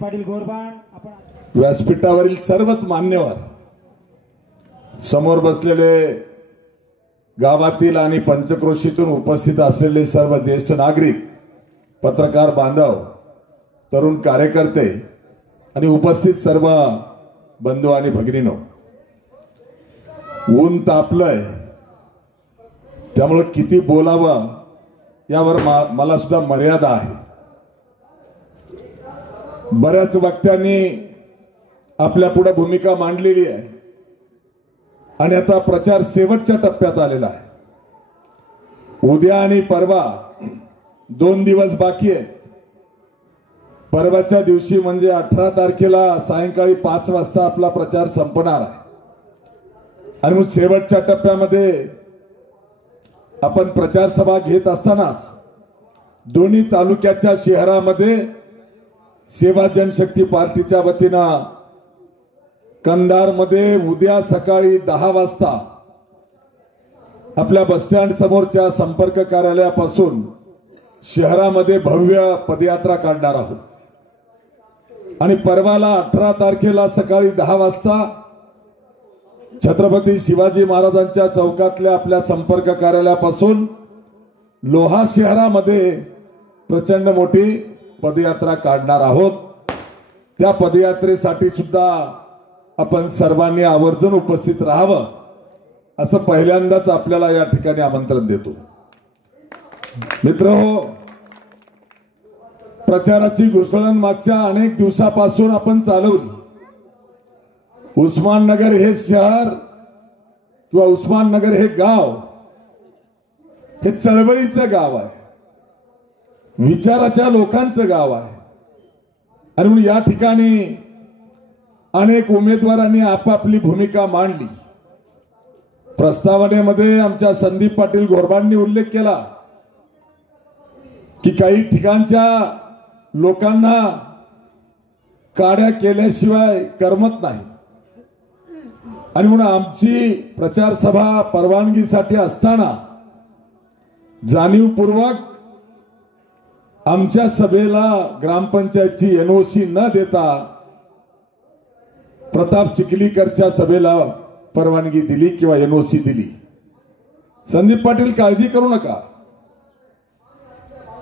पाटील गोरबाण व्यासपीठावरील सर्वच मान्यवर, समोर बसलेले गावातील आणि पंचक्रोशीतून उपस्थित असलेले सर्व ज्येष्ठ नागरिक, पत्रकार बांधव, तरुण कार्यकर्ते आणि उपस्थित सर्व बंधू आणि भगिनींनो, ऊन तापलंय त्यामुळे किती बोलावं यावर मला सुद्धा मर्यादा आहे। बऱ्याच वक्त्यांनी आपल्या पुढे भूमिका मांडलेली आहे आणि आता प्रचार शेवटच्या टप्प्यात आलेला आहे। उद्या आणि परवा 2 दिवस बाकी आहेत। परवाच्या दिवशी म्हणजे 18 तारखेला सायंकाळी 5 वाजता आपला प्रचार संपणार आहे आणि मग शेवटच्या टप्प्यामध्ये आपण प्रचार सभा घेत असतानाच दोन्ही तालुक्याच्या शहरामध्ये सेवा जनशक्ती पार्टीच्या वतीनं कंधारमध्ये उद्या सकाळी 10 वाजता आपल्या बस स्टँड समोरच्या संपर्क कार्यालयापासून शहरामध्ये भव्य पदयात्रा काढणार आहोत आणि परवाला 18 तारखेला सकाळी 10 वाजता छत्रपती शिवाजी महाराजांच्या चौकातल्या आपल्या संपर्क कार्यालयापासून लोहा शहरामध्ये प्रचंड मोठी पदयात्रा काढणार आहोत। त्या पदयात्रेसाठी सुद्धा आपण सर्वांनी आवर्जून उपस्थित राहावं असं पहिल्यांदाच आपल्याला या ठिकाणी आमंत्रण देतो। मित्रहो, प्रचाराची घोषणा मागच्या अनेक दिवसापासून आपण चालवली। उस्माननगर हे शहर किंवा उस्माननगर हे गाव हे चळवळीचं गाव आहे, विचाराच्या लोकांचं गाव आहे आणि म्हणून या ठिकाणी अनेक उमेदवारांनी आपापली भूमिका मांडली। प्रस्तावनेमध्ये आमच्या संदीप पाटील गोरबांनी उल्लेख केला की काही ठिकाणच्या लोकांना काड्या केल्याशिवाय करमत नाही आणि म्हणून आमची प्रचार सभा परवानगीसाठी असताना जाणीवपूर्वक आमच्या सभेला ग्रामपंचायतची एनओसी न देता प्रताप चिखलीकरच्या सभेला परवानगी दिली किंवा एनओसी दिली। संदीप पाटील, काळजी करू नका,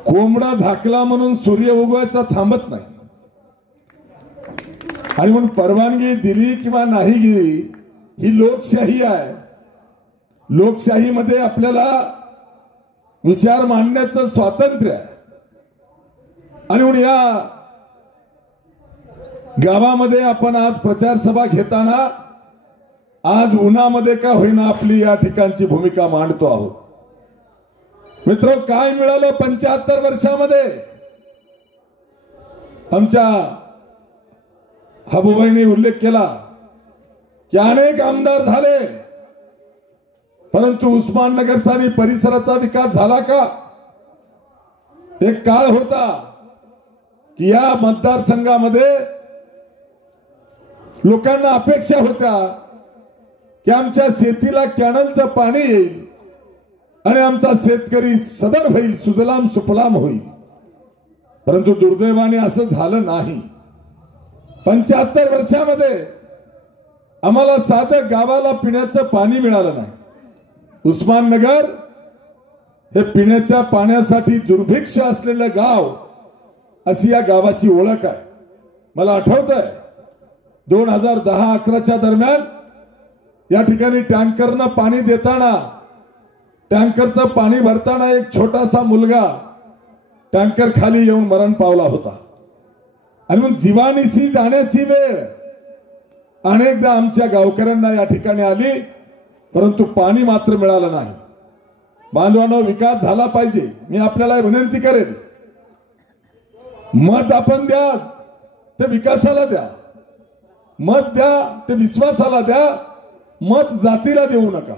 कोंबडा झाकला म्हणून सूर्य उगवायचा थांबत नाही आणि म्हणून परवानगी दिली किंवा नाही दिली ही लोकशाही आहे। लोकशाहीमध्ये आपल्याला विचार मांडण्याचं स्वातंत्र्य आहे आणि म्हणून या गावामध्ये आपण आज प्रचार सभा घेताना आज उन्हामध्ये का होईना आपली या ठिकाणची भूमिका मांडतो आहोत। मित्र, काय मिळालं 75 वर्षामध्ये? आमच्या हबूबाईंनी उल्लेख केला की अनेक आमदार झाले, परंतु उस्माननगरचा आणि परिसराचा विकास झाला का? एक काळ होता की या मतदारसंघामध्ये लोकांना अपेक्षा होत्या की आमच्या शेतीला कॅनलचं पाणी येईल आणि आमचा शेतकरी सदर होईल, सुजलाम सुफलाम होईल, परंतु दुर्दैवाने असं झालं नाही। 75 वर्षामध्ये आम्हाला साधं गावाला पिण्याचं पाणी मिळालं नाही। उस्माननगर हे पिण्याच्या पाण्यासाठी दुर्भिक्ष असलेलं गाव अशी या गावाची ओळख आहे। मला आठवतंय 2010-11च्या दरम्यान या ठिकाणी टँकरनं पाणी देताना, टँकरचं पाणी भरताना एक छोटासा मुलगा टँकर खाली येऊन मरण पावला होता आणि मग जीवानिशी जाण्याची वेळ अनेकदा आमच्या गावकऱ्यांना या ठिकाणी आली, परंतु पाणी मात्र मिळालं नाही। बांधवांनो, विकास झाला पाहिजे। मी आपल्याला विनंती करेन, मत आपण द्या ते विकासाला द्या, मत द्या ते विश्वासाला द्या, मत जातीला देऊ नका।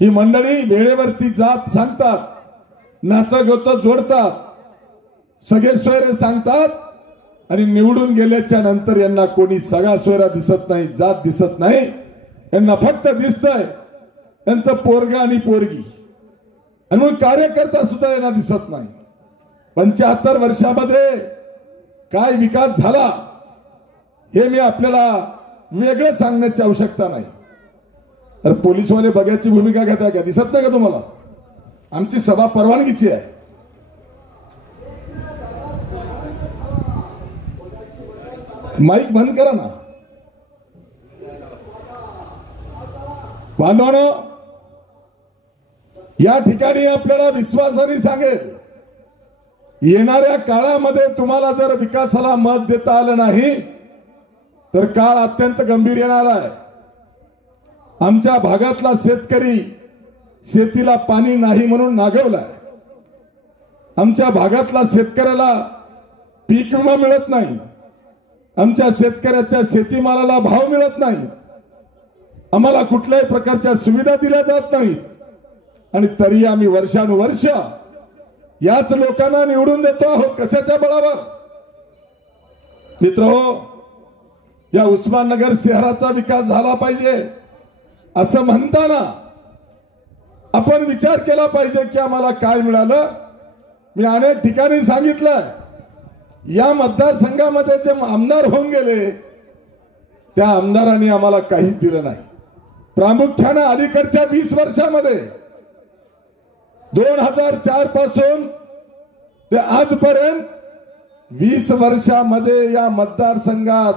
ही मंडळी वेळेवरती जात सांगतात, नातं गोतं जोडतात, सगळे सोयरे सांगतात आणि निवडून गेल्याच्या नंतर यांना कोणी सगळा सोयरा दिसत नाही, जात दिसत नाही, यांना फक्त दिसतंय त्यांचं पोरगा आणि पोरगी आणि मग कार्यकर्ता सुद्धा यांना दिसत नाही। 75 वर्षामध्ये काय विकास झाला हे मी आपल्याला वेगळं सांगण्याची आवश्यकता नाही. तर पोलीसवाले बघ्याची भूमिका घेताय का? दिसत नाही का तुम्हाला? आमची सभा परवानगीची आहे. माईक बंद करा ना. बांधवांनो, या ठिकाणी आपल्याला विश्वासाने सांगेल, येणाऱ्या काळामध्ये तुम्हाला जर विकासाला मत देता आलं नाही तर काळ अत्यंत गंभीर येणार आहे. आमच्या भागातला शेतकरी शेतीला पाणी नाही म्हणून नागवलाय. आमच्या भागातला शेतकऱ्याला पीक विमा मिळत नाही. आमच्या शेतकऱ्याच्या शेतीमालाला भाव मिळत नाही. आम्हाला कुठल्याही प्रकारच्या सुविधा दिल्या जात नाहीत. आणि तरी आम्ही वर्षानुवर्ष याच लोकांना निवडून देतो आहोत. कशाच्या बळावर? मित्रहो, या उस्माननगर शहराचा विकास झाला पाहिजे असं म्हणताना आपण विचार केला पाहिजे की आम्हाला काय मिळालं. मी अनेक ठिकाणी सांगितलं, या मतदारसंघामध्ये जे आमदार होऊन गेले त्या आमदारांनी आम्हाला काहीच दिलं नाही. प्रामुख्याने अलीकडच्या 20 वर्षामध्ये 2004 पासून ते आजपर्यंत 20 वर्षामध्ये या मतदारसंघात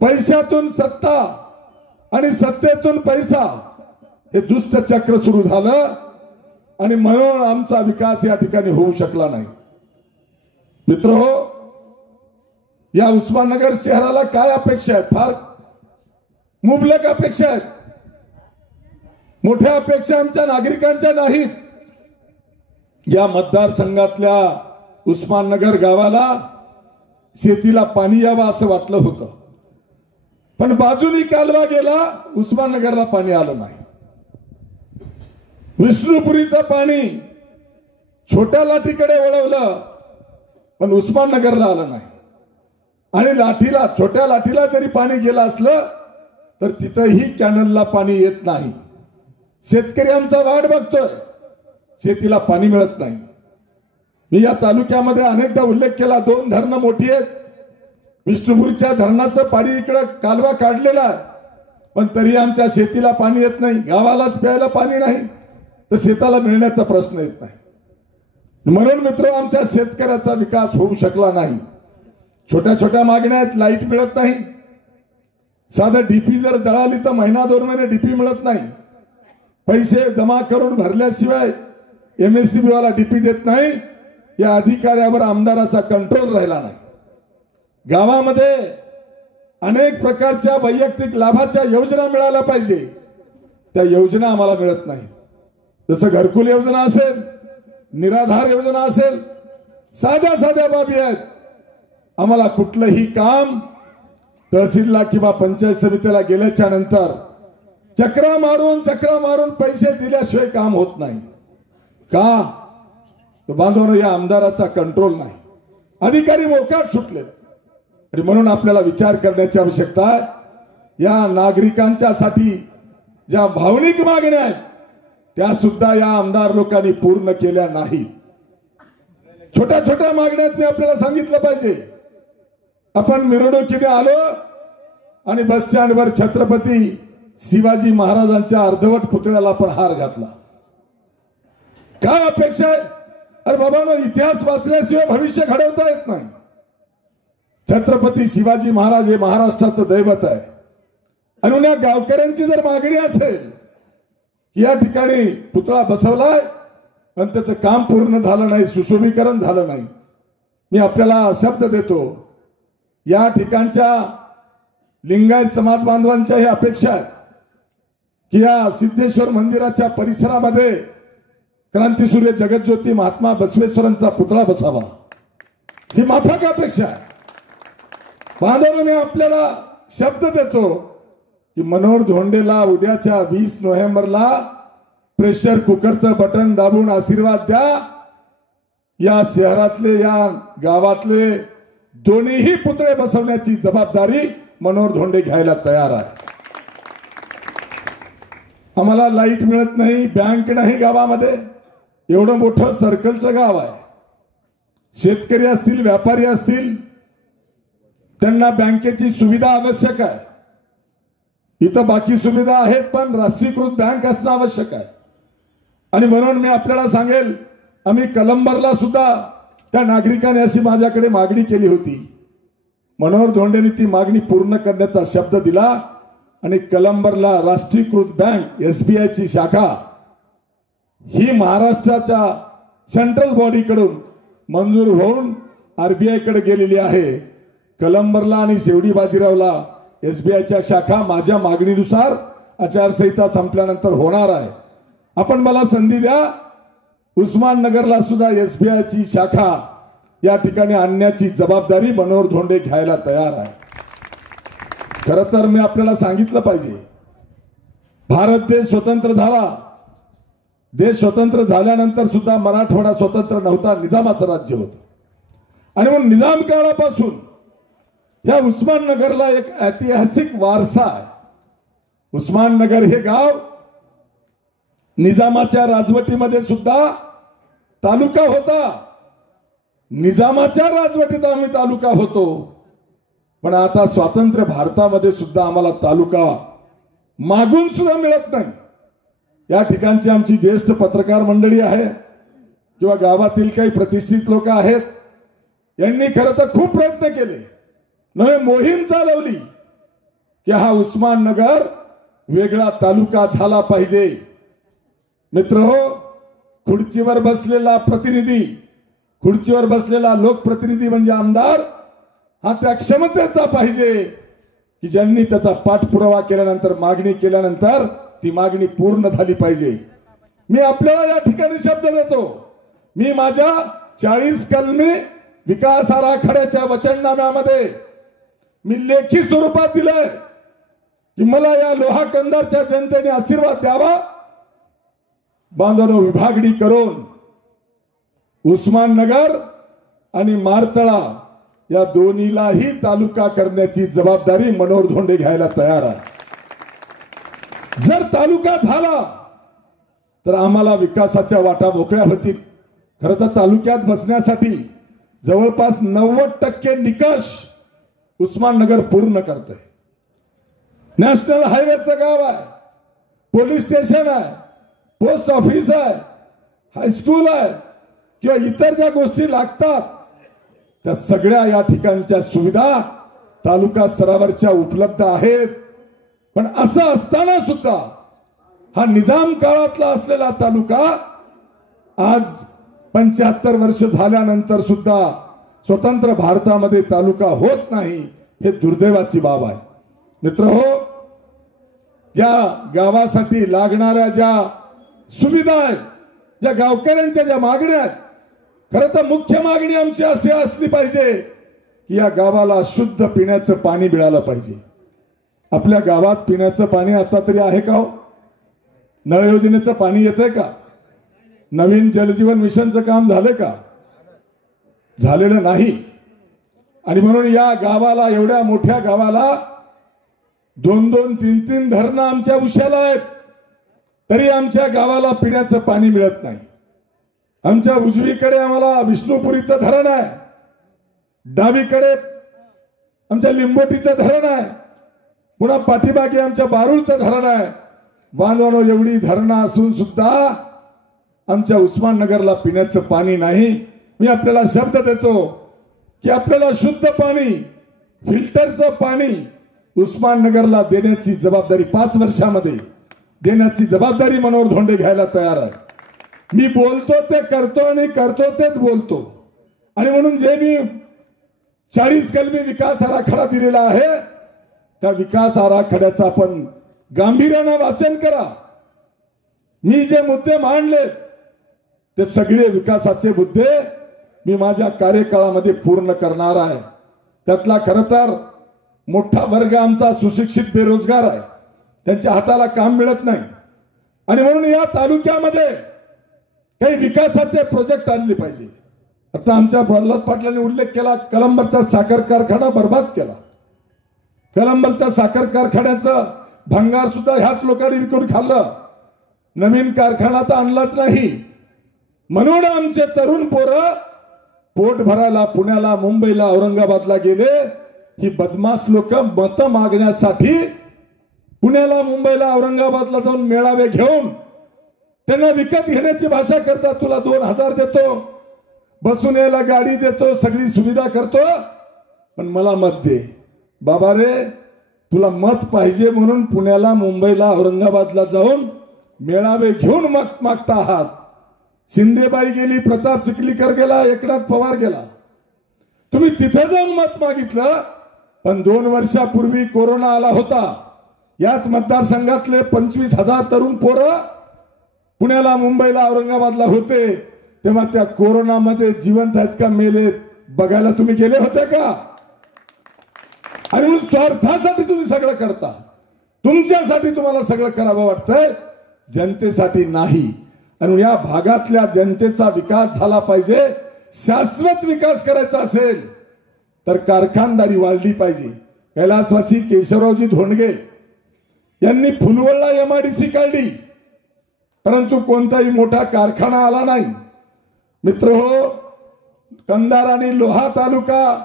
पैशातून सत्ता आणि सत्तेतून पैसा हे दुष्ट चक्र सुरू झालं आणि म्हणून आमचा विकास या ठिकाणी होऊ शकला नाही. मित्रहो, या उस्माननगर शहराला काय अपेक्षा आहेत? फार मुबलक अपेक्षा आहेत. मोठ्या अपेक्षा आमच्या नागरिकांच्या नाहीत. या मतदारसंघातल्या उस्माननगर गावाला शेतीला पाणी यावं असं वाटलं होतं, पण बाजूनी कालवा गेला, उस्माननगरला पाणी आलं नाही. विष्णुपुरीचं पाणी छोट्या लाठीकडे वळवलं पण उस्माननगरला आलं नाही. आणि छोट्या लाठीला जरी पाणी गेलं असलं तर तिथंही कॅनलला पाणी येत नाही. शेतकरी आमचा वाट बघतोय, शेतीला पाणी मिळत नाही. मी या तालुक्यामध्ये अनेकदा उल्लेख केला, 2 धरणं मोठी आहेत. विष्णुपुरीच्या धरणाचं पाणी इकडे कालवा काढलेला आहे, पण तरी आमच्या शेतीला पाणी येत नाही. गावालाच प्यायला पाणी नाही तर शेताला मिळण्याचा प्रश्न येत नाही. म्हणून मित्र, आमच्या शेतकऱ्याचा विकास होऊ शकला नाही. छोट्या छोट्या मागण्या आहेत. लाईट मिळत नाही. साधं डीपी जर जळाली तर महिना 2 महिने डीपी मिळत नाही. पैसे जमा करून भरल्याशिवाय MSCB वाला डीपी देत नाही. या अधिकाऱ्यावर आमदाराचा कंट्रोल राहिला नाही. गावामध्ये अनेक प्रकारच्या वैयक्तिक लाभाच्या योजना मिळाल्या पाहिजे, त्या योजना आम्हाला मिळत नाही. जसं घरकुल योजना असेल, निराधार योजना असेल, साध्या साध्या बाबी आहेत. आम्हाला कुठलंही काम तहसीलला किंवा पंचायत समितीला गेल्याच्या नंतर चक्रा मारून पैसे दिल्याशिवाय काम होत नाही. का? तर बांधवांनो, या आमदाराचा कंट्रोल नाही. अधिकारी मोकाट सुटले. आणि म्हणून आपल्याला विचार करण्याची आवश्यकता आहे. या नागरिकांच्यासाठी ज्या भावनिक मागण्या आहेत त्या सुद्धा या आमदार लोकांनी पूर्ण केल्या नाहीत. छोट्या छोट्या मागण्यात मी आपल्याला सांगितलं पाहिजे. आपण मिरवणुकीने आलो आणि बस स्टँडवर छत्रपती शिवाजी महाराजांच्या अर्धवट पुतळ्याला पण हार घातला. काय अपेक्षा आहे? अरे बाबांनो, इतिहास वाचल्याशिवाय भविष्य घडवता येत नाही. छत्रपती शिवाजी महाराज हे महाराष्ट्राचं दैवत आहे. आणि या गावकऱ्यांची जर मागणी असेल, या ठिकाणी पुतळा बसवलाय पण त्याचं काम पूर्ण झालं नाही, सुशोभीकरण झालं नाही, मी आपल्याला शब्द देतो, या ठिकाणच्या लिंगायत समाज बांधवांच्या ही अपेक्षा आहे की या सिद्धेश्वर मंदिराच्या परिसरामध्ये क्रांतीसूर्य जगज्योती महात्मा बसवेश्वरांचा पुतळा बसावा, ही माफक अपेक्षा आहे. बांधवांनो, मी आपल्याला शब्द देतो की मनोहर धोंडेला उद्याच्या 20 नोव्हेंबरला प्रेशर कुकरचं बटन दाबून आशीर्वाद द्या. या शहरातले, या गावातले दोन्हीही पुतळे बसवण्याची जबाबदारी मनोहर धोंडे घ्यायला तयार आहे. आम्हाला लाईट मिळत नाही, बँक नाही गावामध्ये. एवढं मोठं सर्कलचं गाव आहे. शेतकरी असतील, व्यापारी असतील, त्यांना बँकेची सुविधा आवश्यक आहे. इथं बाकी सुविधा आहेत, पण राष्ट्रीयकृत बँक असणं आवश्यक आहे. आणि म्हणून मी आपल्याला सांगेल, आम्ही कलंबरला सुद्धा त्या नागरिकाने अशी माझ्याकडे मागणी केली होती. मनोहर धोंडेंनी ती मागणी पूर्ण करण्याचा शब्द दिला आणि कलंबरला राष्ट्रीयकृत बँक SBIची शाखा ही महाराष्ट्राच्या सेंट्रल बॉडीकडून मंजूर होऊन RBI कडे गेलेली आहे. कलंबरला आणि शेवडी बाजीरावला SBIच्या शाखा माझ्या मागणीनुसार आचारसंहिता संपल्यानंतर होणार आहे. आपण मला संधी द्या, उस्माननगरला सुद्धा SBIची शाखा या ठिकाणी आणण्याची जबाबदारी मनोहर धोंडे घ्यायला तयार आहे. खरं तर मी आपल्याला सांगितलं पाहिजे, भारत देश स्वतंत्र झाला. देश स्वतंत्र झाल्यानंतर सुद्धा मराठवाडा स्वतंत्र नव्हता, निजामाचं राज्य होतं. आणि म्हणून निजाम काळापासून या उस्माननगरला एक ऐतिहासिक वारसा आहे. उस्माननगर हे गाव निजामाच्या राजवटीमध्ये सुद्धा तालुका होता. निजामाच्या राजवटीत आम्ही तालुका होतो, पण आता स्वातंत्र्य भारतामध्ये सुद्धा आम्हाला तालुका मागून सुद्धा मिळत नाही. या ठिकाणची आमची ज्येष्ठ पत्रकार मंडळी आहे किंवा गावातील काही प्रतिष्ठित लोक आहेत, यांनी खरं तर खूप प्रयत्न केले, नवे मोहीम चालवली की हा उस्माननगर वेगळा तालुका झाला पाहिजे. मित्रहो, खुर्चीवर बसलेला प्रतिनिधी, खुर्चीवर बसलेला लोकप्रतिनिधी म्हणजे आमदार, हा त्या क्षमतेचा पाहिजे की ज्यांनी त्याचा पाठपुरावा केल्यानंतर, मागणी केल्यानंतर ती मागणी पूर्ण झाली पाहिजे. मी आपल्याला या ठिकाणी शब्द देतो, मी माझ्या 40 कलमी विकास आराखड्याच्या वचननाम्यामध्ये मी लेखी स्वरूपात दिलंय की मला या लोहा कंधारच्या जनतेने आशीर्वाद द्यावा. बांधवनो, विभागणी करून उस्माननगर आणि मारतळा या दोन्हीलाही तालुका करण्याची जबाबदारी मनोहर धोंडे घ्यायला तयार आहे. जर तालुका झाला तर आम्हाला विकासाच्या वाटा मोकळ्या होतील. खरं तर तालुक्यात बसण्यासाठी जवळपास 90% निकष उस्माननगर पूर्ण करते. नॅशनल हायवेचं गाव आहे, पोलीस स्टेशन आहे, पोस्ट ऑफिस आहे, हायस्कूल आहे किंवा इतर ज्या गोष्टी लागतात त्या सगळ्या या ठिकाणच्या सुविधा तालुका स्तरावरच्या उपलब्ध आहेत. पण असं असताना सुद्धा हा निजाम काळातला असलेला तालुका आज 75 वर्ष झाल्यानंतर सुद्धा स्वतंत्र भारतामध्ये तालुका होत नाही, हे दुर्दैवाची बाब आहे. मित्रहो, ज्या गावासाठी लागणाऱ्या ज्या सुविधा आहेत, ज्या गावकऱ्यांच्या ज्या मागण्या आहेत, खरं तर मुख्य मागणी आमची अशी असली पाहिजे की या गावाला शुद्ध पिण्याचं पाणी मिळालं पाहिजे. आपल्या गावात पिण्याचं पाणी आता तरी आहे का हो? नळ योजनेचं पाणी येतंय का? नवीन जलजीवन मिशनचं काम झालं का? झालेलं नाही. आणि म्हणून या गावाला, एवढ्या मोठ्या गावाला 2-2, 3-3 धरणं आमच्या उशाला आहेत, तरी आमच्या गावाला पिण्याचं पाणी मिळत नाही. आमच्या उजवीकडे आम्हाला विष्णुपुरीचं धरण आहे, डावीकडे आमच्या लिंबोटीचं धरण आहे, पुन्हा पाठीमागे आमच्या बारूळचं धरण आहे. बांधवानो, एवढी धरणं असून सुद्धा आमच्या उस्माननगरला पिण्याचं पाणी नाही. मी आपल्याला शब्द देतो की आपल्याला शुद्ध पाणी, फिल्टरचं पाणी उस्माननगरला देण्याची जबाबदारी 5 वर्षामध्ये देण्याची जबाबदारी मनोहर धोंडे घ्यायला तयार आहे. मी बोलतो ते करतो आणि करतो तेच बोलतो. आणि म्हणून जे मी 40 कलमी विकास आराखडा दिलेला आहे, त्या विकास आराखड्याचं आपण गांभीर्याने वाचन करा. मी जे मुद्दे मांडले ते सगळे विकासाचे मुद्दे मी माझ्या कार्यकाळामध्ये पूर्ण करणार आहे. त्यातला खरं तर मोठा वर्ग आमचा सुशिक्षित बेरोजगार आहे, त्यांच्या हाताला काम मिळत नाही. आणि म्हणून या तालुक्यामध्ये काही विकासाचे प्रोजेक्ट आणले पाहिजे. आता आमच्या प्रल्हाद पाटलांनी उल्लेख केला, कलंबरचा साखर कारखाना बर्बाद केला. कलंबरच्या साखर कारखान्याचं भंगार सुद्धा ह्याच लोकांनी विकून खाल्लं. नवीन कारखाना तर आणलाच नाही. म्हणून आमचे तरुण पोरं पोट भरायला पुण्याला, मुंबईला, औरंगाबादला गेले ही बदमाश लोक मत मागण्यासाठी पुण्याला, मुंबईला, औरंगाबादला जाऊन मेळावे घेऊन त्यांना विकत घेण्याची भाषा करतात. तुला 2000 देतो, बसून यायला गाडी देतो, सगळी सुविधा करतो, पण मला मत दे. बाबा रे, तुला मत पाहिजे म्हणून पुण्याला, मुंबईला, औरंगाबादला जाऊन मेळावे घेऊन मत मागता आहात. शिंदेबाई गेली, प्रताप चिखलीकर गेला, एकनाथ पवार गेला, तुम्ही तिथे जाऊन मत मागितलं. पण 2 वर्षापूर्वी कोरोना आला होता. याच मतदारसंघातले 25,000 तरुण पोरं पुण्याला, मुंबईला, औरंगाबादला होते. तेव्हा त्या कोरोनामध्ये जिवंत आहेत का मेले बघायला तुम्ही गेले होते का? आणि म्हणून स्वार्थासाठी तुम्ही सगळं करता. तुमच्यासाठी तुम्हाला सगळं करावं वाटतंय, जनतेसाठी नाही. आणि या भागातल्या जनतेचा विकास झाला पाहिजे, शाश्वत विकास करायचा असेल तर कारखानदारी वाढली पाहिजे. कैलासवासी केशवरावजी धोंडगे यांनी फुलवडला MIDC काढली, परंतु कोणताही मोठा कारखाना आला नाही. मित्र हो, कंधार आणि लोहा तालुका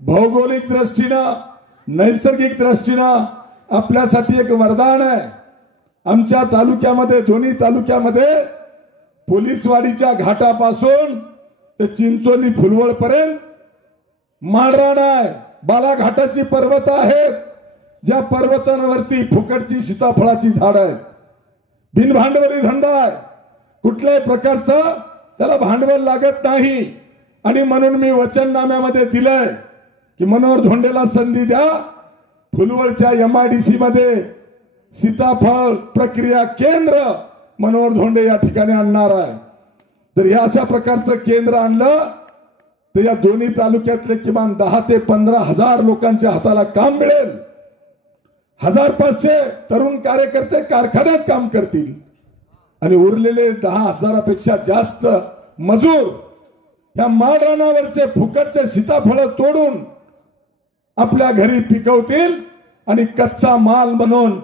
भौगोलिक दृष्टीनं, नैसर्गिक दृष्टीनं आपल्यासाठी एक वरदान आहे. आमच्या तालुक्यामध्ये, दोन्ही तालुक्यामध्ये पोलीसवाडीच्या घाटापासून ते चिंचोली फुलवड पर्यंत माळरान आहे, बालाघाटाची पर्वत आहेत, ज्या पर्वतांवरती फुकटची सीताफळाची झाड आहेत. बिनभांडवली धंदा आहे, कुठल्याही प्रकारचं त्याला भांडवल लागत नाही. आणि म्हणून मी वचननाम्यामध्ये दिलंय की मनोहर धोंडेला संधी द्या, फुलवडच्या MIDC मध्ये सीताफळ प्रक्रिया केंद्र मनोहर धोंडे या ठिकाणी आणणार आहे. तर या अशा प्रकारचं केंद्र आणलं तर या दोन्ही तालुक्यातले किमान 10 ते 15,000 लोकांच्या हाताला काम मिळेल. 1500 तरुण कार्यकर्ते कारखान्यात काम करतील आणि उरलेले 10,000पेक्षा जास्त मजूर या माळरानावरचे फुकटचे सीताफळ तोडून आपल्या घरी पिकवतील आणि कच्चा माल बनवून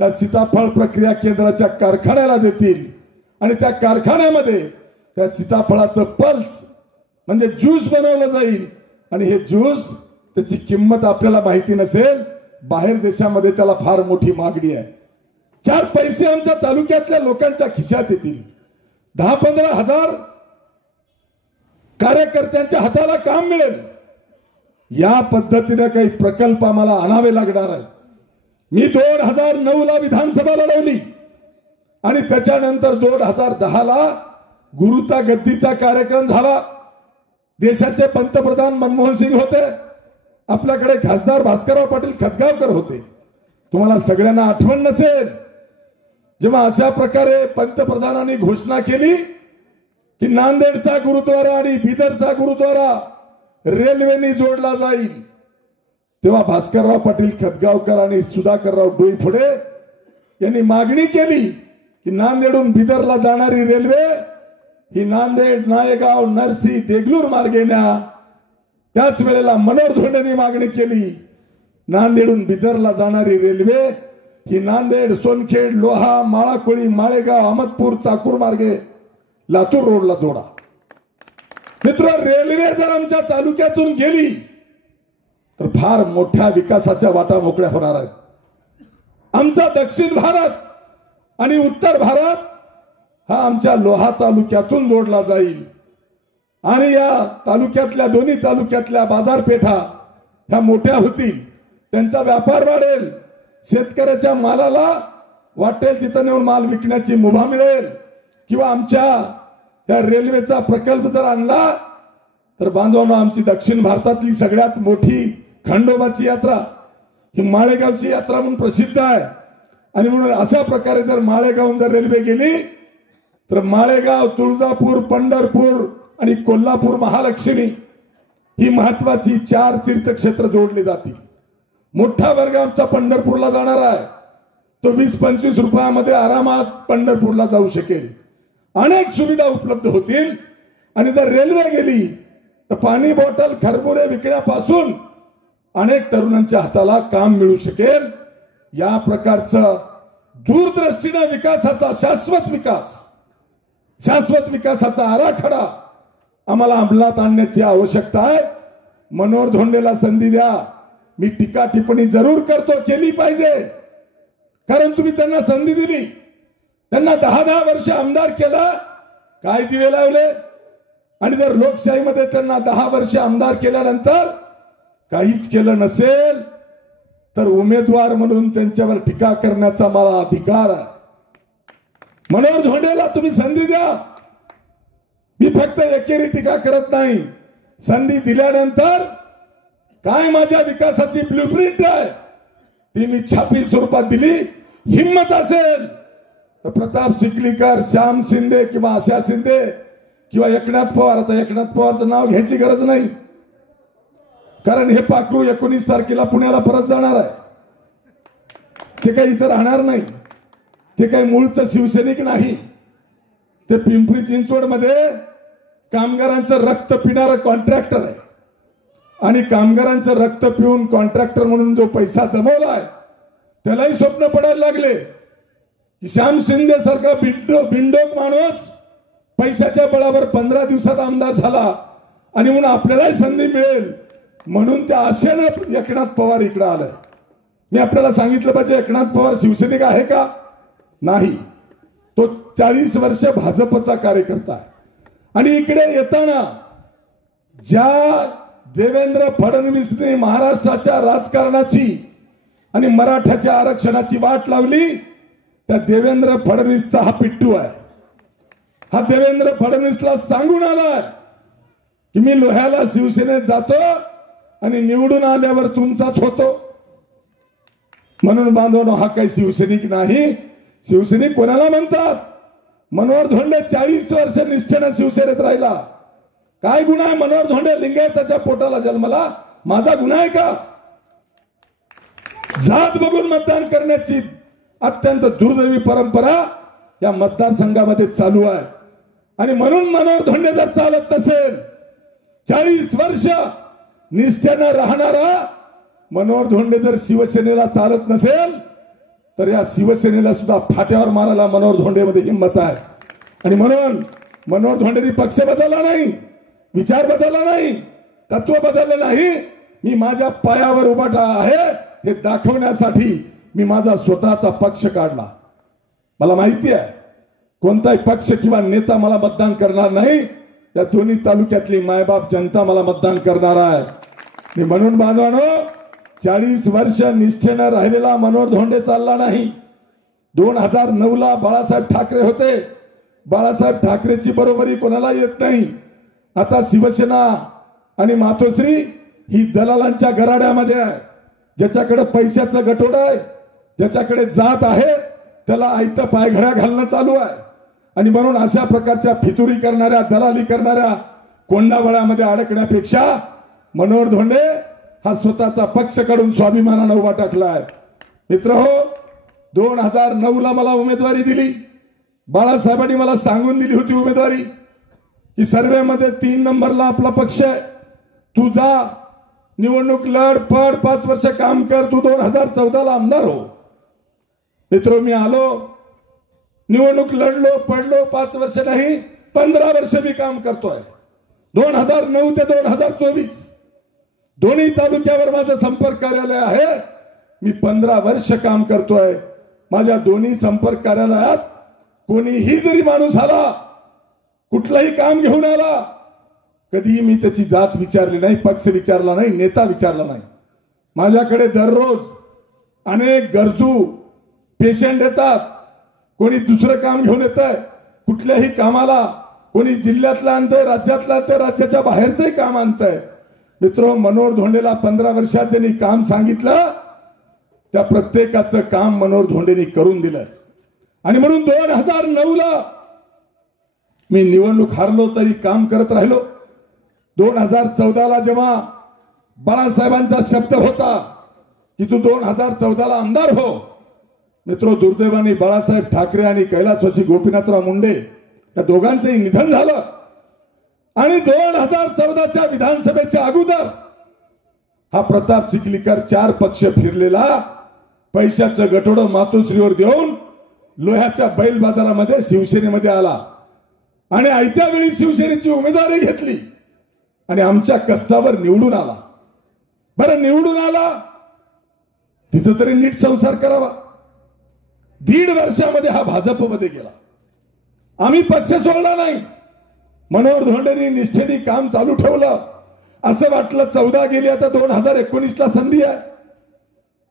त्या सीताफळ प्रक्रिया केंद्राच्या कारखान्याला देतील. आणि त्या कारखान्यामध्ये त्या सीताफळाचं पल्स म्हणजे ज्यूस बनवलं जाईल. आणि हे ज्यूस, त्याची किंमत आपल्याला माहिती नसेल, बाहेर देशामध्ये त्याला फार मोठी मागणी आहे. 4 पैसे आमच्या तालुक्यातल्या लोकांच्या खिशात येतील. 10-15 हजार कार्यकर्त्यांच्या हाताला काम मिळेल. या पद्धतीने काही प्रकल्प आम्हाला आणावे लागणार आहेत. मी 2009ला विधानसभा लढवली आणि त्याच्यानंतर 2010ला गुरुता गद्दीचा कार्यक्रम झाला. देशाचे पंतप्रधान मनमोहन सिंग होते, आपल्याकडे खासदार भास्करराव पाटील खतगावकर होते. तुम्हाला सगळ्यांना आठवण नसेल, जेव्हा अशा प्रकारे पंतप्रधानांनी घोषणा केली की नांदेडचा गुरुद्वारा आणि बिदरचा गुरुद्वारा रेल्वेने जोडला जाईल, तेव्हा भास्करराव पाटील खतगावकर आणि सुधाकरराव डोईफोडे यांनी मागणी केली की नांदेडून बिदरला जाणारी रेल्वे ही नांदेड, नायगाव, नरसी, देगलूर मार्गे न्या. त्याच वेळेला मनोहर धोंडेंनी मागणी केली नांदेडून बिदरला जाणारी रेल्वे ही नांदेड, सोनखेड, लोहा, माळाकोळी, माळेगाव, अहमदपूर, चाकूर मार्गे लातूर रोडला जोडा. मित्र, रेल्वे जर आमच्या तालुक्यातून गेली तर फार मोठ्या विकासाच्या वाटा मोकळ्या होणार आहेत. आमचा दक्षिण भारत आणि उत्तर भारत हा आमच्या लोहा तालुक्यातून जोडला जाईल. आणि या तालुक्यातल्या, दोन्ही तालुक्यातल्या बाजारपेठा ह्या मोठ्या होतील, त्यांचा व्यापार वाढेल, शेतकऱ्याच्या मालाला वाटेल तिथं नेऊन माल विकण्याची मुभा मिळेल. किंवा आमच्या या रेल्वेचा प्रकल्प जर आणला तर बांधवांनो, आमची दक्षिण भारतातली सगळ्यात मोठी खंडोबाची यात्रा ही माळेगावची यात्रा म्हणून प्रसिद्ध आहे. आणि म्हणून अशा प्रकारे जर माळेगावून जर रेल्वे गेली तर माळेगाव, तुळजापूर, पंढरपूर आणि कोल्हापूर महालक्ष्मी ही महत्वाची 4 तीर्थक्षेत्र जोडली जातील. मोठा वर्ग आमचा पंढरपूरला जाणार आहे, तो 20-25 रुपयामध्ये आरामात पंढरपूरला जाऊ शकेल. अनेक सुविधा उपलब्ध होतील. आणि जर रेल्वे गेली तर पाणी बॉटल, खरबुरे विकण्यापासून अनेक तरुणांच्या हाताला काम मिळू शकेल. या प्रकारचं दूरदृष्टीने विकासाचा, शाश्वत विकासाचा आराखडा आम्हाला अंमलात आणण्याची आवश्यकता आहे. मनोहर धोंडेला संधी द्या, मी टीका टिप्पणी जरूर करतो, केली पाहिजे, कारण तुम्ही त्यांना संधी दिली, त्यांना 10-10 वर्ष आमदार केला, काय दिवे लावले? आणि जर लोकशाहीमध्ये त्यांना 10 वर्ष आमदार केल्यानंतर काहीच केलं नसेल तर उमेदवार म्हणून त्यांच्यावर टीका करण्याचा मला अधिकार आहे. मनोहर धोंडेला तुम्ही संधी द्या. मी फक्त एकेरी टीका करत नाही, संधी दिल्यानंतर काय माझ्या विकासाची ब्लूप्रिंट आहे ती मी छापील स्वरूपात दिली. हिम्मत असेल तर प्रताप चिखलीकर, श्याम शिंदे किंवा आशा शिंदे किंवा एकनाथ पवार, आता एकनाथ पवारचं नाव घ्यायची गरज नाही, कारण हे पाखरू 19 तारखेला पुण्याला परत जाणार आहे. ते काही इथं राहणार नाही, ते काही मूळचं शिवसैनिक नाही, ते पिंपरी चिंचवड मध्ये कामगारांचं रक्त पिणारं कॉन्ट्रॅक्टर आहे. आणि कामगारांचं रक्त पिऊन कॉन्ट्रॅक्टर म्हणून जो पैसा जमवलाय त्यालाही स्वप्न पडायला लागले की श्याम शिंदे सारखा बिंडोक माणूस पैशाच्या बळावर 15 दिवसात आमदार झाला आणि म्हणून आपल्यालाही संधी मिळेल, म्हणून त्या आशेनं एकनाथ पवार इकडे आलाय. मी आपल्याला सांगितलं पाहिजे, एकनाथ पवार शिवसैनिक आहे का? नाही, तो 40 वर्ष भाजपचा कार्यकर्ता आहे. आणि इकडे येताना ज्या देवेंद्र फडणवीसने महाराष्ट्राच्या राजकारणाची आणि मराठ्याच्या आरक्षणाची वाट लावली, त्या देवेंद्र फडणवीसचा हा पिट्टू आहे. हा देवेंद्र फडणवीसला सांगून आलाय की मी लोह्याला शिवसेनेत जातो आणि निवडून आल्यावर तुमचाच होतो. म्हणून बांधवांनो, हा काही शिवसैनिक नाही. शिवसैनिक कोणाला म्हणतात? मनोहर धोंडे 40 वर्ष निष्ठेने शिवसेनेत राहिला. काय गुन्हा आहे? मनोहर धोंडे लिंगायताच्या पोटाला जन्मला, माझा गुन्हा आहे का? जात बघून मतदान करण्याची अत्यंत दुर्दैवी परंपरा या मतदारसंघामध्ये चालू आहे. आणि म्हणून मनोहर धोंडे जर चालत नसेल, 40 वर्ष निष्ठेनं राहणारा मनोहर धोंडे जर शिवसेनेला चालत नसेल तर या शिवसेनेला सुद्धा फाट्यावर मारायला मनोहर धोंडेमध्ये हिंमत आहे. आणि म्हणून मनोहर धोंडेंनी पक्ष बदलला नाही, विचार बदलला नाही, तत्व बदललं नाही. मी माझ्या पायावर उभा आहे हे दाखवण्यासाठी मी माझा स्वतःचा पक्ष काढला. मला माहिती आहे कोणताही पक्ष किंवा नेता मला मतदान करणार नाही, या दोन्ही तालुक्यातली मायबाप जनता मला मतदान करणार आहे. म्हणून बांधवांनो, 40 वर्ष निष्ठेनं राहिलेला मनोहर धोंडे चालला नाही. 2009ला बाळासाहेब ठाकरे होते. बाळासाहेब ठाकरेची बरोबरी कोणाला येत नाही. आता शिवसेना आणि मातोश्री ही दलालांच्या गराड्यामध्ये आहे. ज्याच्याकडे पैशाचं गठोड आहे, ज्याच्याकडे जात आहे, त्याला आयतं पायघड्या घालणं चालू आहे. आणि म्हणून अशा प्रकारच्या फितुरी करणाऱ्या, दलाली करणाऱ्या कोंडावळ्यामध्ये अडकण्यापेक्षा मनोहर धोंडे हा स्वतःचा पक्ष काढून स्वाभिमानानं उभा टाकलाय. मित्रहो, 2009ला मला उमेदवारी दिली. बाळासाहेबांनी मला सांगून दिली होती उमेदवारी की सर्वेमध्ये 3 नंबरला आपला पक्ष आहे, तू जा निवडणूक लढ, पड, 5 वर्ष काम कर, तू 2014ला आमदार हो. मित्र, मी आलो, निवडणूक लढलो, पडलो, 5 वर्ष नाही 15 वर्ष मी काम करतोय. 2009 ते 2024 दोन्ही तालुक्यावर माझं संपर्क कार्यालय आहे. मी 15 वर्ष काम करतोय. माझ्या दोन्ही संपर्क कार्यालयात कोणीही जरी माणूस आला, कुठलाही काम घेऊन आला, कधीही मी त्याची जात विचारली नाही, पक्ष विचारला नाही, नेता विचारला नाही. माझ्याकडे दररोज अनेक गरजू पेशंट येतात. कोणी दुसरं काम घेऊन येतंय, कुठल्याही कामाला कोणी जिल्ह्यातलं आणतंय, राज्यातलं आणतंय, राज्याच्या बाहेरचंही काम आणतंय. मित्र, मनोहर धोंडेला 15 वर्षात ज्यांनी काम सांगितलं त्या प्रत्येकाचं काम मनोहर धोंडेंनी करून दिलं. आणि म्हणून 2009ला मी निवडणूक हारलो तरी काम करत राहिलो. 2014ला जेव्हा बाळासाहेबांचा शब्द होता की तू 2014ला आमदार हो, मित्र, दुर्दैवाने बाळासाहेब ठाकरे आणि कैलासवासी गोपीनाथराव मुंडे या दोघांचंही निधन झालं. आणि 2014च्या विधानसभेच्या अगोदर हा प्रताप चिखलीकर 4 पक्ष फिरलेला पैशाचं गठोडं मातोश्रीवर देऊन लोह्याच्या बैल बाजारामध्ये शिवसेनेमध्ये आला आणि आयत्या वेळी शिवसेनेची उमेदवारी घेतली आणि आमच्या कष्टावर निवडून आला. बरं निवडून आला तिथं तरी नीट संसार करावा. 1.5 वर्षामध्ये हा भाजपमध्ये गेला. आम्ही पक्ष सोडला नाही. मनोहर धोंडेंनी निष्ठेने काम चालू ठेवलं. असं वाटलं 14 गेली आता 2019ला संधी आहे.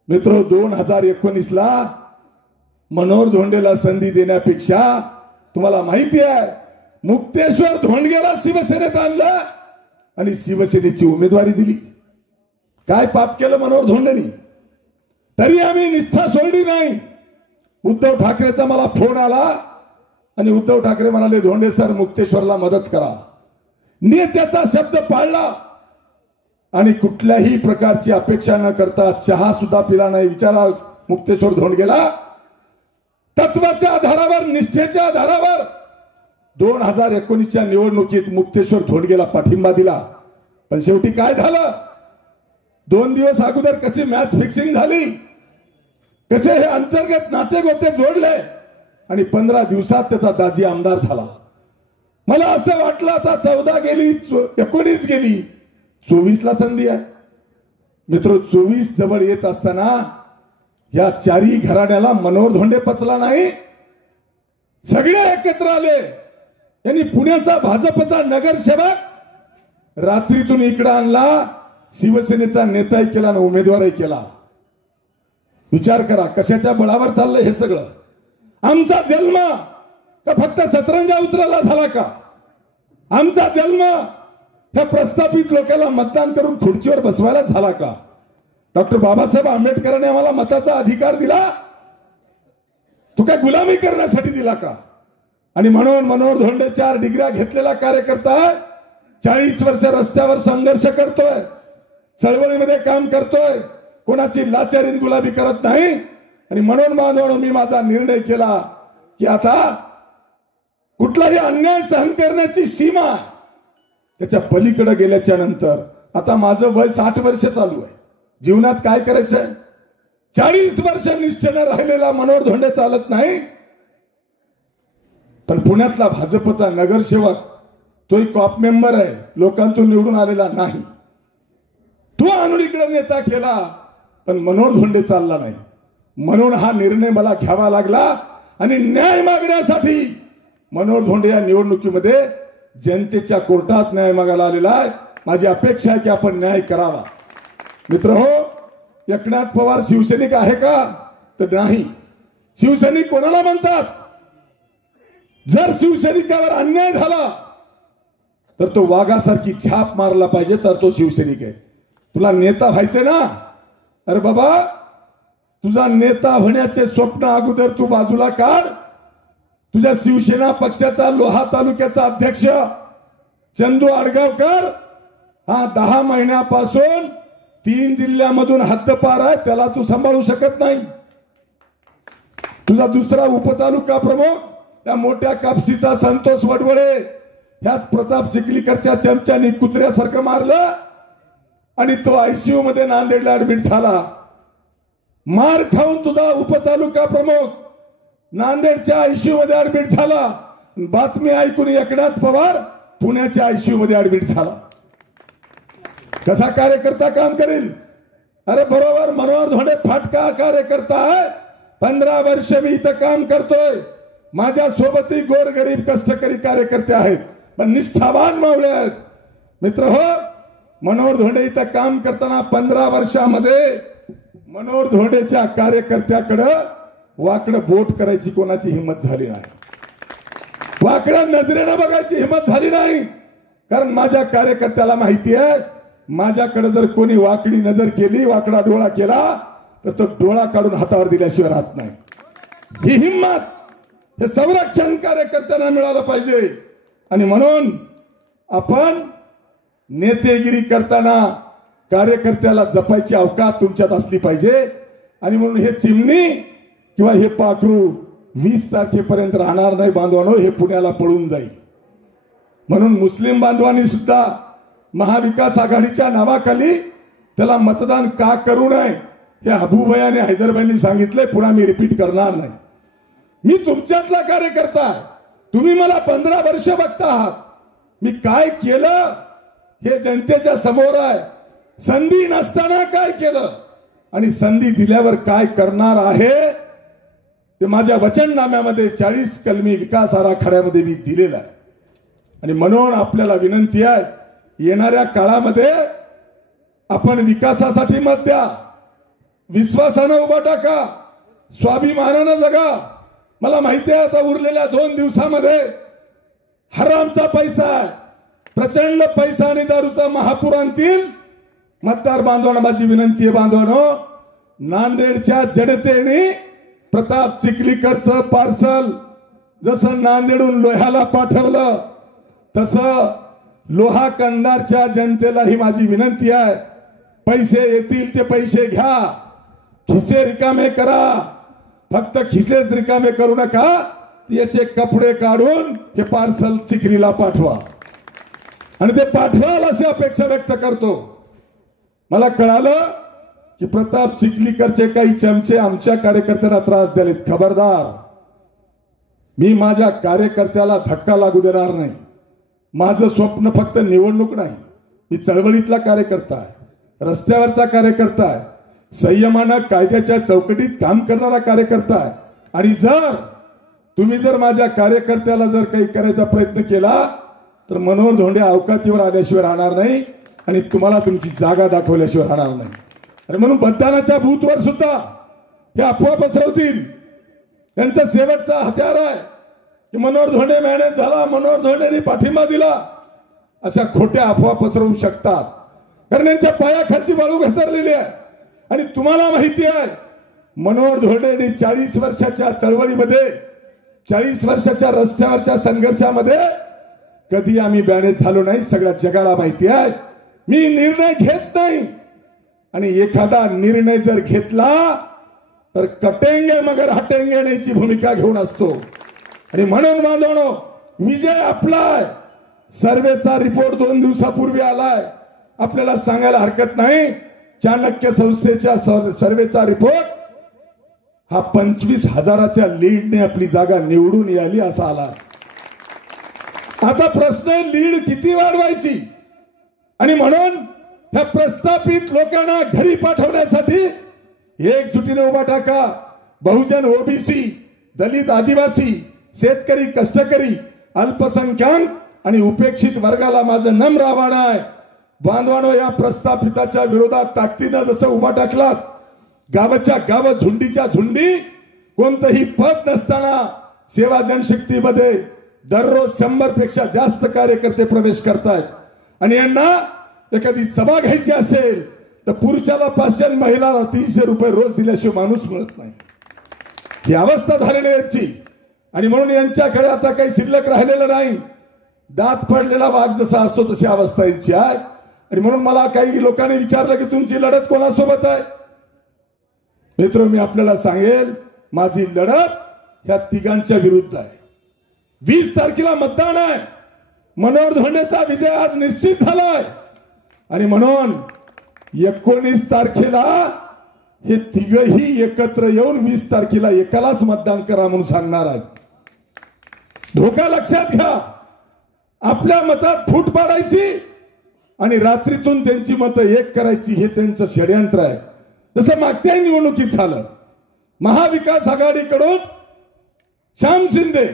मित्र 2019ला मनोहर धोंडेला संधी देण्यापेक्षा तुम्हाला माहिती आहे मुक्तेश्वर धोंडगेला शिवसेनेत आणलं आणि शिवसेनेची उमेदवारी दिली. काय पाप केलं मनोहर धोंडेंनी? तरी आम्ही निष्ठा सोडली नाही. उद्धव ठाकरेचा मला फोन आला आणि उद्धव ठाकरे म्हणाले धोंडे सर मुक्तेश्वरला मदत करा. नेत्याचा शब्द पाळला आणि कुठल्याही प्रकारची अपेक्षा न करता चहा सुद्धा पिला नाही. विचारा मुक्तेश्वर धोंडगेला तत्वाच्या आधारावर निष्ठेच्या आधारावर 2019च्या निवडणुकीत मुक्तेश्वर धोंडगेला पाठिंबा दिला. पण शेवटी काय झालं? 2 दिवस अगोदर कशी मॅच फिक्सिंग झाली, कसे हे अंतर्गत नाते गोते जोडले आणि 15 दिवसात त्याचा दाजी आमदार झाला. मला असं वाटलं आता 14 गेली 19 गेली 24ला संधी आहे. मित्र 24 जवळ येत असताना या चारही घराण्याला मनोहर धोंडे पचला नाही. सगळे एकत्र आले. यांनी पुण्याचा भाजपचा नगरसेवक रात्रीतून इकडे आणला. शिवसेनेचा नेताही केला आणि उमेदवारही केला. विचार करा कशाच्या बळावर चाललंय हे सगळं. आमचा जन्म का फक्त सतरंजा उचलायला झाला का? आमचा जन्म ह्या प्रस्थापित लोकांना मतदान करून खुर्चीवर बसवायला झाला का? डॉक्टर बाबासाहेब आंबेडकरांनी आम्हाला मताचा अधिकार दिला, तो काय गुलामी करण्यासाठी दिला का? आणि म्हणून मनोहर धोंडे 4 डिग्र्या घेतलेला कार्यकर्ता 40 वर्ष रस्त्यावर संघर्ष करतोय, चळवळीमध्ये काम करतोय, कोणाची लाचारी गुलामी करत नाही. आणि म्हणून बांधवनो मी माझा निर्णय केला की आता कुठलाही अन्याय सहन करण्याची सीमा त्याच्या पलीकडे गेल्याच्या नंतर आता माझं वय 60 वर्ष चालू आहे. जीवनात काय करायचंय? 40 वर्ष निष्ठेने राहिलेला मनोहर धोंडे चालत नाही. पण पुण्यातला भाजपचा नगरसेवक तोही कॉप मेंबर आहे, लोकांतून निवडून आलेला नाही. तो आणून इकडे नेता केला पण मनोहर धोंडे चालला नाही. म्हणून हा निर्णय मला घ्यावा लागला आणि न्याय मागण्यासाठी मनोहर धोंडे या निवडणुकीमध्ये जनतेच्या कोर्टात न्याय मागायला आलेला आहे. माझी अपेक्षा आहे की आपण न्याय करावा. मित्रहो, एकनाथ पवार शिवसैनिक आहे का? तर नाही. शिवसैनिक कोणाला म्हणतात? जर शिवसैनिकावर अन्याय झाला तर तो वाघासारखी छाप मारला पाहिजे तर तो शिवसैनिक आहे. तुला नेता व्हायचंय ना? अरे बाबा, तुझा नेता होण्याचे स्वप्न अगोदर तू बाजूला काढ. तुझ्या शिवसेना पक्षाचा लोहा तालुक्याचा अध्यक्ष चंदू आडगावकर हा 10 महिन्यापासून 3 जिल्ह्यामधून हद्दपार आहे. त्याला तू सांभाळू शकत नाही. तुझा दुसरा उपतालुका प्रमुख त्या मोठ्या कापसीचा संतोष वडवळे ह्यात प्रताप चिखलीकरच्या चमच्यानी कुत्र्यासारखं मारलं आणि तो आयसीयू मध्ये नांदेडला ऍडमिट झाला. मार खाऊन तुझा उपतालुका प्रमुख नांदेडच्या आयसीयू मध्ये ऍडमिट झाला. बातमी ऐकून एकनाथ पवार पुण्याच्या आयसीयू मध्ये ऍडमिट झाला. कसा कार्यकर्ता काम करेल? अरे बरोबर, मनोहर धोंडे फाटका कार्यकर्ता आहे. 15 वर्ष मी इथं काम करतोय. माझ्या सोबतही गोरगरीब कष्टकरी कार्यकर्ते आहेत, पण निष्ठावान मावळे आहेत. मित्र हो, मनोहर धोंडे इथं काम करताना 15 वर्षामध्ये मनोहर धोंडेच्या कार्यकर्त्याकडे वाकडं बोट करायची कोणाची हिंमत झाली नाही. वाकड्या नजरेनं बघायची हिंमत झाली नाही. कारण माझ्या कार्यकर्त्याला माहिती आहे माझ्याकडे जर कोणी वाकडी नजर केली, वाकडा डोळा केला तर तो डोळा काढून हातावर दिल्याशिवाय राहत नाही. ही हिंमत हे संरक्षण कार्यकर्त्यांना मिळालं पाहिजे. आणि म्हणून आपण नेतेगिरी करताना कार्यकर्त्याला जपायची अवकाश तुमच्यात असली पाहिजे. आणि म्हणून हे चिमणी किंवा हे पाखरू 20 तारखेपर्यंत राहणार नाही बांधवांनो, हे पुण्याला पळून जाईल. म्हणून मुस्लिम बांधवांनी सुद्धा महाविकास आघाडीच्या नावाखाली त्याला मतदान का करू नये हे हबूभाई आणि हैदरबाईंनी सांगितलंय. पुन्हा मी रिपीट करणार नाही. मी तुमच्यातला कार्यकर्ता आहे. तुम्ही मला 15 वर्ष बघता आहात. मी काय केलं हे जनतेच्या समोर आहे. संधी नसताना काय केलं आणि संधी दिल्यावर काय करणार आहे ते माझ्या वचननाम्यामध्ये 40 कलमी विकास आराखड्यामध्ये मी दिलेला आहे. आणि म्हणून आपल्याला विनंती आहे, येणाऱ्या काळामध्ये आपण विकासासाठी मत द्या, विश्वासानं उभा टाका, स्वाभिमानानं जगा. मला माहिती आहे आता उरलेल्या 2 दिवसामध्ये हरामचा पैसा आहे, प्रचंड पैसा आणि दारूचा महापूर आणतील. मतदार बांधवांना माझी विनंती आहे, बांधवांनो, नांदेडच्या जनतेने प्रताप चिखलीकरचं पार्सल जसं नांदेडून लोह्याला पाठवलं तसं लोहा कंधारच्या जनतेलाही माझी विनंती आहे, पैसे येतील ते पैसे घ्या, खिसे रिकामे करा. फक्त खिसेच रिकामे करू नका, याचे कपडे काढून हे पार्सल चिखलीला पाठवा आणि ते पाठवाल अशी अपेक्षा व्यक्त करतो. मला कळालं की प्रताप चिखलीकरचे काही चमचे आमच्या कार्यकर्त्यांना त्रास दिलेत. खबरदार, मी माझ्या कार्यकर्त्याला धक्का लागू देणार नाही. माझं स्वप्न फक्त निवडणूक नाही, मी चळवळीतला कार्यकर्ता आहे, रस्त्यावरचा कार्यकर्ता आहे, संयमानं कायद्याच्या चौकटीत काम करणारा कार्यकर्ता आहे. आणि तुम्ही जर माझ्या कार्यकर्त्याला जर काही करायचा प्रयत्न केला तर मनोहर धोंडे अवकातीवर आल्याशिवाय राहणार नाही आणि तुम्हाला तुमची जागा दाखवल्याशिवाय राहणार नाही. आणि म्हणून मतदानाच्या बूथवर सुद्धा हे अफवा पसरवतील. त्यांचा शेवटचा हत्यार आहे की मनोहर धोंडे मॅनेज झाला, मनोहर धोंडेने पाठिंबा दिला, अशा खोट्या अफवा पसरवू शकतात. कारण त्यांच्या पायाखालची वाळू घसरलेली आहे. आणि तुम्हाला माहिती आहे, मनोहर धोंडेने 40 वर्षाच्या चळवळीमध्ये, 40 वर्षाच्या रस्त्यावरच्या संघर्षामध्ये कधी आम्ही मॅनेज झालो नाही. सगळ्या जगाला माहिती आहे. मी निर्णय घेत नाही आणि एखादा निर्णय जर घेतला तर कटेंगे मगर हटेंगे नाहीची भूमिका घेऊन असतो. आणि म्हणून बांधवांनो, विजय आपलाय. सर्वेचा रिपोर्ट 2 दिवसापूर्वी आलाय, आपल्याला सांगायला हरकत नाही. चाणक्य संस्थेच्या सर्वेचा रिपोर्ट हा 25,000च्या लीडने आपली जागा निवडून याली असा आला. आता प्रश्न आहे लीड किती वाढवायची. आणि म्हणून ह्या प्रस्थापित लोकांना घरी पाठवण्यासाठी एकजुटीने उभा टाका. बहुजन, ओबीसी, दलित, आदिवासी, शेतकरी, कष्टकरी, अल्पसंख्याक आणि उपेक्षित वर्गाला माझं नम्र आव्हान आहे. बांधवांनो, या प्रस्थापिताच्या विरोधात ताकदीनं जसं उभा टाकलात, गावाच्या गाव, झुंडीच्या झुंडी, कोणतंही पद नसताना सेवा जनशक्तीमध्ये दररोज 100 पेक्षा जास्त कार्यकर्ते प्रवेश करतायत. आणि यांना एखादी सभा घ्यायची असेल तर पुरुषाला 500, महिलाला 300 रुपये रोज दिल्याशिवाय माणूस मिळत नाही. ही अवस्था झालेली याची. आणि म्हणून यांच्याकडे आता काही शिल्लक राहिलेलं नाही. दात पडलेला वाघ जसा असतो तशी अवस्था यांची आहे. आणि म्हणून मला काही लोकांनी विचारलं की तुमची लढत कोणासोबत आहे. मित्र, मी आपल्याला सांगेल, माझी लढत ह्या तिघांच्या विरुद्ध आहे. 20 तारखेला मतदान आहे. मनोहर धोंडेचा विजय आज निश्चित झालाय. आणि म्हणून 19 तारखेला हे तिघही एकत्र येऊन 20 तारखेला एकालाच मतदान करा म्हणून सांगणार आहेत. धोका लक्षात घ्या. आपल्या मतात फूट पाडायची आणि रात्रीतून त्यांची मतं एक करायची, हे त्यांचं षडयंत्र आहे. जसं मागच्या निवडणुकीत झालं. महाविकास आघाडीकडून श्याम शिंदे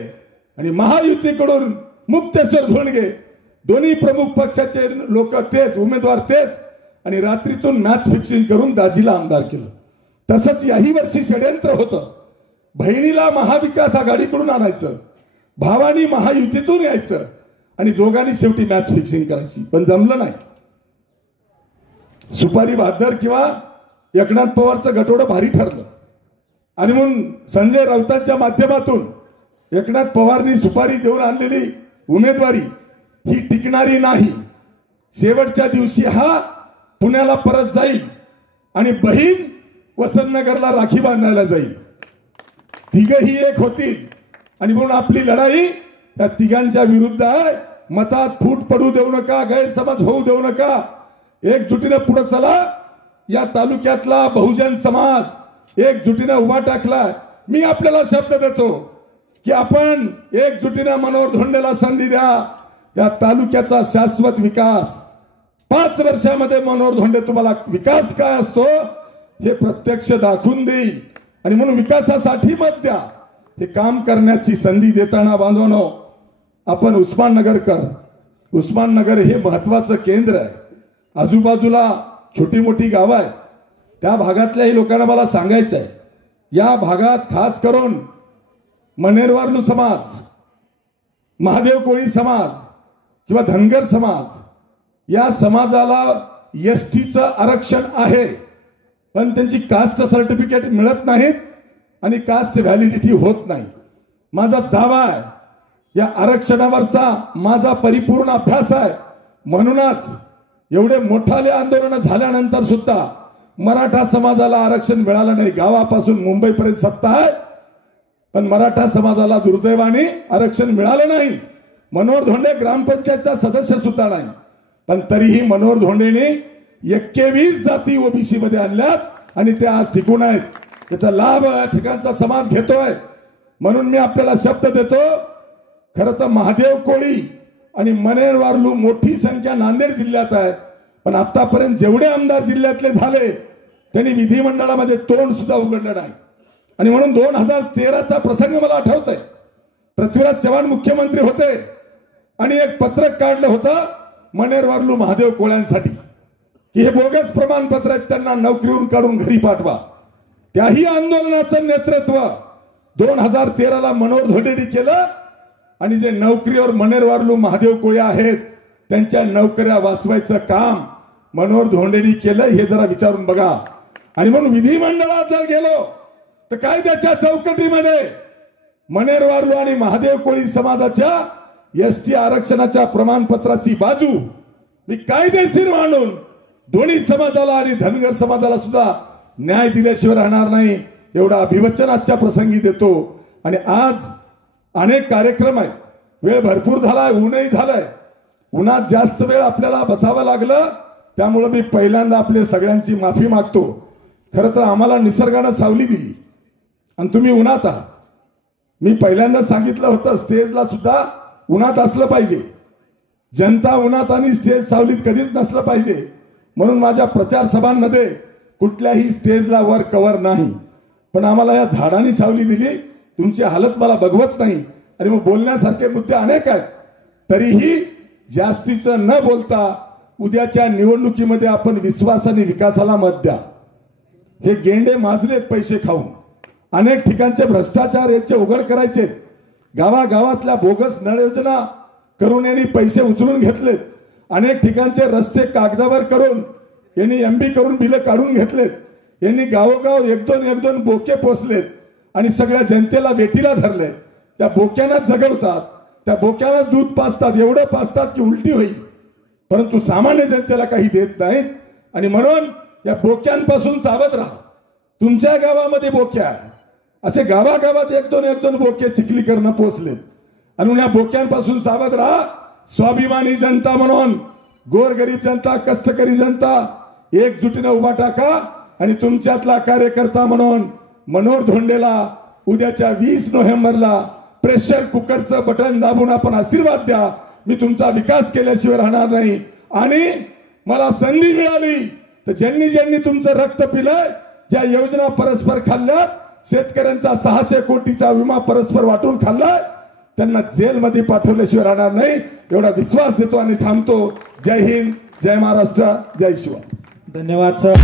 आणि महायुतीकडून मुक्तेश्वर धोंडगे, दोन्ही प्रमुख पक्षाचे लोक तेच, उमेदवार तेच, आणि रात्रीतून मॅच फिक्सिंग करून दाजीला आमदार केलं. तसंच याही वर्षी षडयंत्र होतं. बहिणीला महाविकास आघाडीकडून आणायचं, भावानी महायुतीतून यायचं आणि दोघांनी शेवटी मॅच फिक्सिंग करायची. पण जमलं नाही. सुपारी बहादर किंवा एकनाथ पवारचं गटोडं भारी ठरलं. आणि म्हणून संजय राऊतांच्या माध्यमातून एकनाथ पवारनी सुपारी देऊन आणलेली उमेदवारी ही टिकणारी नाही. शेवटच्या दिवशी हा पुण्याला परत जाईल आणि बहीण वसंतनगरला राखी बांधायला जाईल. तिघही एक होतील. आणि म्हणून आपली लढाई त्या तिघांच्या विरुद्ध आहे. मतात फूट पडू देऊ नका, गैरसमज होऊ देऊ नका. एकजुटीने पुढे चला. या तालुक्यातला बहुजन समाज एकजुटीने उभा टाकला. मी आपल्याला शब्द देतो की आपण एकजुटीने मनोहर धोंडेला संधी द्या. या तालुक्याचा शाश्वत विकास 5 वर्षामध्ये मनोहर धोंडे तुम्हाला विकास काय असतो हे प्रत्यक्ष दाखवून देईल. आणि म्हणून विकासासाठी मत द्या. हे काम करण्याची संधी देताना बांधवांनो, आपण उस्माननगर हे महत्वाचं केंद्र आहे. आजूबाजूला छोटी मोठी गावं आहेत. त्या भागातल्याही लोकांना मला सांगायचं आहे, या भागात खास करून मनेरवारलू समाज, महादेव कोळी समाज किंवा धनगर समाज या समाजाला एसटीचं आरक्षण आहे, पण त्यांची कास्ट सर्टिफिकेट मिळत नाहीत आणि कास्ट व्हॅलिडिटी होत नाही. माझा दावा आहे, या आरक्षणावरचा माझा परिपूर्ण अभ्यास आहे. म्हणूनच एवढे मोठाले आंदोलन झाल्यानंतर सुद्धा मराठा समाजाला आरक्षण मिळालं नाही. गावापासून मुंबईपर्यंत सत्ता आहे, पण मराठा समाजाला दुर्दैवाने आरक्षण मिळालं नाही. मनोहर धोंडे ग्रामपंचायतचा सदस्य सुद्धा नाही, पण तरीही मनोहर धोंडेने 21 जाती ओबीसी मध्ये आणल्यात आणि ते आज टिकून आहेत. त्याचा लाभ ठिकाणचा समाज घेतोय. म्हणून मी आपल्याला शब्द देतो, खरं तर महादेव कोळी आणि मनेरवारलू मोठी संख्या नांदेड जिल्ह्यात आहे, पण आतापर्यंत जेवढे आमदार जिल्ह्यातले झाले त्यांनी विधिमंडळामध्ये तोंड सुद्धा उघडलं नाही. आणि म्हणून 2013चा प्रसंग मला आठवतोय. पृथ्वीराज चव्हाण मुख्यमंत्री होते आणि एक पत्रक काढलं होतं मनेरवारलू महादेव कोळ्यांसाठी की हे बोगस प्रमाणपत्र आहेत, त्यांना नोकरीवरून काढून घरी पाठवा. त्याही आंदोलनाचं नेतृत्व 2013ला मनोहर धोंडेंनी केलं आणि जे नोकरीवर मनेरवारलू महादेव कोळी आहेत त्यांच्या नोकऱ्या वाचवायचं काम मनोहर धोंडेंनी केलं, हे जरा विचारून बघा. आणि म्हणून विधिमंडळात जर गेलो तर कायद्याच्या चौकटीमध्ये मनेरवारलू आणि महादेव कोळी समाजाच्या एसटी आरक्षणाच्या प्रमाणपत्राची बाजू मी कायदेशीर मांडून दोन्ही समाजाला आणि धनगर समाजाला सुद्धा न्याय दिल्याशिवाय राहणार नाही, एवढा अभिवचन आजच्या प्रसंगी देतो. आणि आज अनेक कार्यक्रम आहेत. वेळ भरपूर झालाय, ऊनही झालंय. उन्हात जास्त वेळ आपल्याला बसावं लागलं, त्यामुळे मी पहिल्यांदा आपल्या सगळ्यांची माफी मागतो. खरं तर आम्हाला निसर्गानं सावली दिली आणि तुम्ही उन्हात आहात. मी पहिल्यांदा सांगितलं होतं स्टेजला सुद्धा उन्हात असलं पाहिजे. जनता उन्हात आणि स्टेज सावलीत कधीच नसलं पाहिजे. म्हणून माझ्या प्रचार सभांमध्ये कुठल्याही स्टेजला वर कव्हर नाही, पण आम्हाला या झाडांनी सावली दिली. तुमची हालत मला बघवत नाही आणि मग बोलण्यासारखे मुद्दे अनेक आहेत. तरीही जास्तीचं न बोलता उद्याच्या निवडणुकीमध्ये आपण विश्वासाने विकासाला मत द्या. हे गेंडे माजलेत पैसे खाऊन. अनेक ठिकाणचे भ्रष्टाचार याचे उघड करायचे. गावागावातल्या बोगस नळ योजना करून यांनी पैसे उचलून घेतलेत. अनेक ठिकाणचे रस्ते कागदावर करून यांनी एमबी करून बिलं काढून घेतलेत. यांनी गावोगाव एक दोन बोके पोचलेत आणि सगळ्या जनतेला वेटीला धरले. त्या बोक्यांना जगवतात, त्या बोक्यांना दूध पाजतात, एवढं पाजतात की उलटी होईल, परंतु सामान्य जनतेला काही देत नाहीत. आणि म्हणून या बोक्यांपासून सावध राहा. तुमच्या गावामध्ये बोक्या आहे, असे गावागावात एक दोन बोके चिखलीकरण पोचलेत आणि या बोक्यांपासून सावध राहा. स्वाभिमानी जनता म्हणून गोरगरीब जनता, कष्टकरी जनता एकजुटीने उभा टाका आणि तुमच्यातला कार्यकर्ता म्हणून मनोहर धोंडेला उद्याच्या 20 नोव्हेंबरला प्रेशर कुकरचं बटन दाबून आपण आशीर्वाद द्या. मी तुमचा विकास केल्याशिवाय राहणार नाही. आणि मला संधी मिळाली तर ज्यांनी तुमचं रक्त पिलंय, ज्या योजना परस्पर खाल्ल्यात, शेतकऱ्यांचा 600 कोटीचा विमा परस्पर वाटून खाल्लाय, त्यांना जेलमध्ये पाठवल्याशिवाय राहणार नाही, एवढा विश्वास देतो आणि थांबतो. जय हिंद, जय महाराष्ट्र, जय शिवराय. धन्यवाद सर.